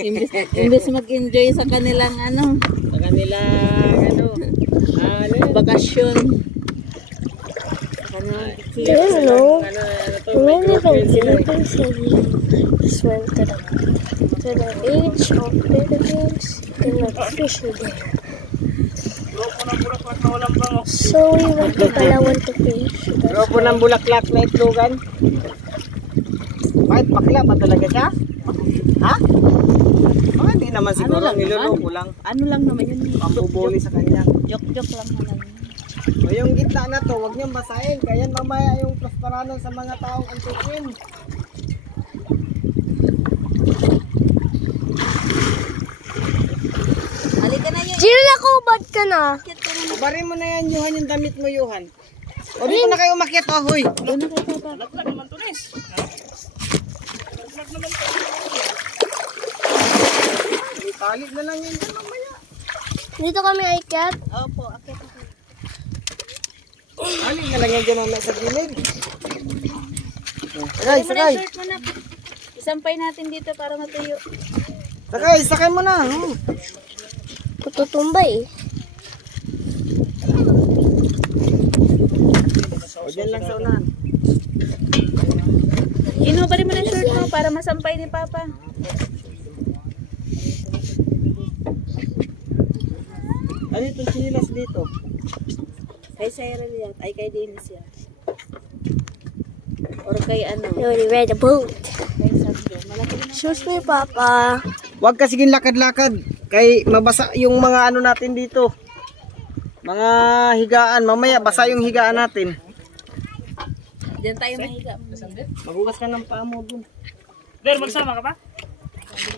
Imbes mag-enjoy sa kanilang Sa kanilang bakasyon. Sa kanilang Do you know? to, We may live in girlfriend sila. Philippines and we just went to the beach of Philippines and went fishing there. So we went to Palawan to fish. Grupo ng bulaklak na itlogan. Bakit bakla ba talaga siya? Ha? Baka di naman siguro niloloko lang. Ano lang naman yun? Pambubuli sa kanya. Joke-joke lang naman. O yung gitna na to, huwag niyong basahin. Kaya mamaya yung plastaranon sa mga taong antikin. Halika na yun. Jill, nakubad ka na. Ubarin mo na yan, Yuhan, yung damit mo, Yuhan. O dito na kayo umakyat, ahoy. Doon na kayo pa. Ipalit na lang yan dyan mamaya. Dito kami aikyat. Opo, akit. Palit na lang yan dyan mamaya sa gilid. Sakay, sakay. Shirt mo na. Isampay natin dito para matuyo. Sakay, sakay mo na. Tututumba eh. O dyan lang sa unahan. Inubarin mo na yung shirt mo para masampay ni Papa. Ano itong sinilas dito? Kay Sarah yan. Ay, kay Dennis yan. Or kay You already read the boat. Kay Sabdo. Malaki na. Shoes me, Papa. Huwag ka siging lakad-lakad. Kay mabasa yung mga ano natin dito. Mga higaan. Mamaya basa yung higaan natin. Diyan tayo mahiga. Magugas ka ng paa mo dun. Der, magsama ka ba?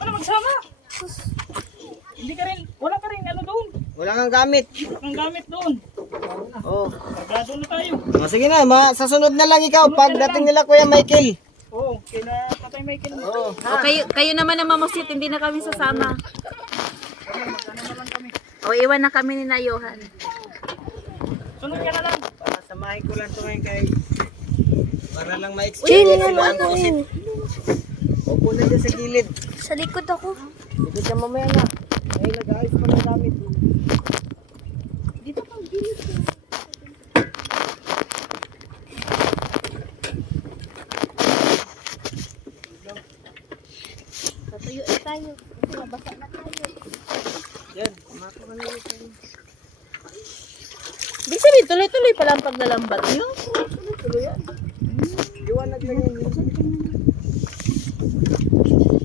Ano magsama? Hindi ka rin, wala ka rin, doon? Wala kang gamit. Ang gamit doon. Oh. Pagkado na tayo. Sige na, sa sunod na lang ikaw. Pagdating nila Kuya Michael. Oo, kina Tatay Michael. Oo. O, kayo naman ang mamusit. Hindi na kami sasama. O, iwan na kami ni Nayohan. Sunod ka na lang. Para samahin ko lang ito ngayon kay... Para lang Jill, ma-experience ano sila ang ako pusit. eh. Upo na dyan sa gilid. Sa likod ako. Dito ka mamaya na. Ay, nag-ayos pa ng gamit. Dito ka, gilid ka. Patuyo na tayo. Kasi mabasa na tayo. Yan, kumako ka na dito. Ibig sabihin, tuloy-tuloy pala ang paglalambat nyo. Tuloy-tuloy yan. Liwanag lang yun.